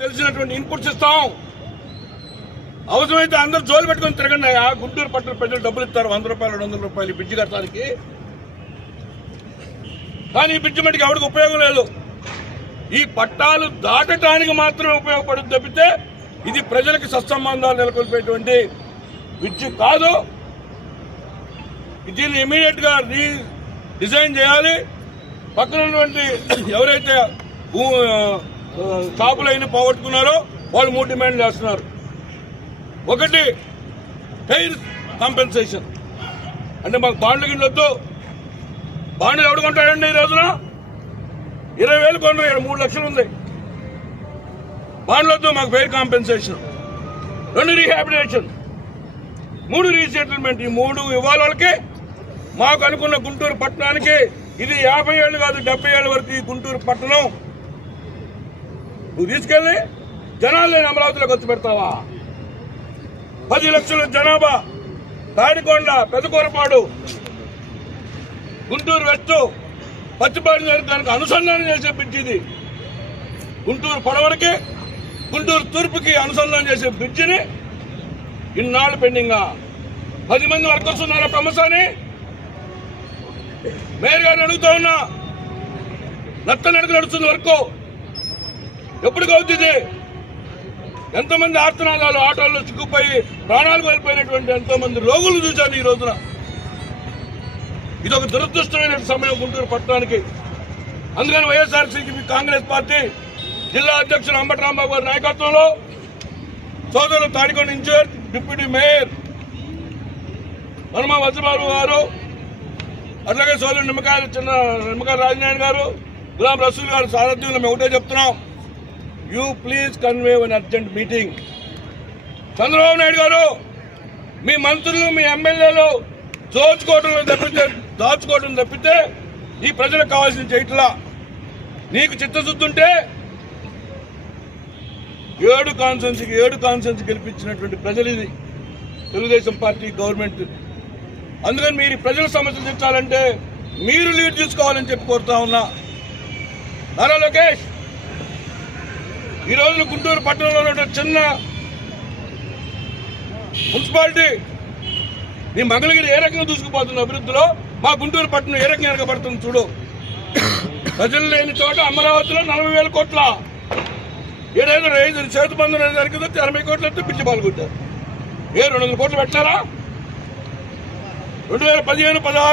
తెలిసినటువంటి ఇన్పుట్స్ ఇస్తాం. అవసరమైతే అందరూ జోలు పెట్టుకుని తిరగండి. గుంటూరు పట్టణ ప్రజలు డబ్బులు ఇస్తారు, 100 రూపాయలు 200 రూపాయలు బ్రిడ్జి కట్టడానికి. కానీ ఈ బ్రిడ్జి మటుకు ఎవరికి ఉపయోగం లేదు. ఈ పట్టాలు దాటడానికి మాత్రమే ఉపయోగపడుతుంది తప్పితే ఇది ప్రజలకు సత్సంబంధాలు నెలకొల్పేటువంటి బ్రిడ్జి కాదు. దీన్ని ఇమీడియట్ గా డిజైన్ చేయాలి. పక్కన ఉన్నటువంటి ఎవరైతే షాపులైన పోగొట్టుకున్నారో వాళ్ళు 3 డిమాండ్లు చేస్తున్నారు. ఒకటి, ఫెయిర్ కాంపెన్సేషన్. అంటే మాకు బాండ్లు గిన్నె వద్దు. బాండ్లు ఎవడు కొంటాడండి? ఈ రోజున 20,000 కొన్నారు, 3 లక్షలు ఉంది. బాండ్లు వద్దు, మాకు ఫెయిర్ కాంపెన్సేషన్. 2, రీహాబిలిటేషన్. 3, రీసెటిల్మెంట్. ఈ 3 ఇవ్వాలి వాళ్ళకి. మాకు అనుకున్న గుంటూరు పట్టణానికి ఇది 50 ఏళ్ళు కాదు, 70 ఏళ్ళ వరకు ఈ గుంటూరు పట్టణం నువ్వు తీసుకెళ్లి జనాలు లేని అమరావతిలో ఖర్చు పెడతావా? 10 లక్షల జనాభా, తాడికొండ, పెదకూరపాడు, గుంటూరు వెస్ట్, పచ్చిపాడు దానికి అనుసంధానం చేసే బ్రిడ్జి ఇది. గుంటూరు పొడవరికి, గుంటూరు తూర్పుకి అనుసంధానం చేసే బ్రిడ్జిని ఇన్నాళ్ళు పెండింగా. 10 మంది వర్కర్స్ ఉన్నారా ప్రమసాని? మేయర్ గారిని అడుగుతా ఉన్నా. నత్తనడుగు నడుస్తుంది వర్క్. ఎప్పటికి అవుతుంది? ఎంతమంది ఆర్తనాదాలు, ఆటోల్లో చిక్కుపోయి ప్రాణాలు కోల్పోయినటువంటి ఎంతో మంది రోగులు చూశాను ఈ రోజున. ఇది ఒక దురదృష్టమైన సమయం గుంటూరు పట్టణానికి. అందుకని వైఎస్ఆర్సీపీ కాంగ్రెస్ పార్టీ జిల్లా అధ్యక్షులు అంబటి రాంబాబు గారి నాయకత్వంలో సోదరులు Tadikonda incharge deputy mayor Hanuma Vajrababu గారు, అట్లాగే సోదరులు నిమ్మకాయ రాజనారాయణ గారు, గులాం రసూల్ గారు సారథ్యంలో మేము ఒకటే చెప్తున్నాం. You please convey one urgent meeting. Chandrababu Naidu గారు, మీ మంత్రులు, మీ ఎమ్మెల్యేలు దాచుకోవడం తప్పితే ఈ ప్రజలకు కావాల్సిన చేయట్లా. నీకు చిత్తశుద్ధి ఉంటే 7 కాన్స్టిట్యున్సీ గెలిపించినటువంటి ప్రజలు ఇది తెలుగుదేశం పార్టీ గవర్నమెంట్. అందుకని మీరు ప్రజల సమస్యలు తీర్చాలంటే మీరు లీడ్ తీసుకోవాలని చెప్పి కోరుతా ఉన్నా. నారా లోకేష్, ఈ రోజు గుంటూరు పట్టణంలో ఉన్న చిన్న మున్సిపాలిటీ నీ మంగళగిరి ఏ రకంగా దూసుకుపోతుంది అభివృద్ధిలో, మా గుంటూరు పట్టణం ఏ రకంగా వెనకబడుతుంది చూడు. ప్రజలు లేని చోట అమరావతిలో 40,000 కోట్ల ఏదైనా చేతి బంధం జరిగిందో 80 కోట్లతో పిచ్చి పాల్గొంటారు. 200 కోట్లు పెట్టారా? 2015-16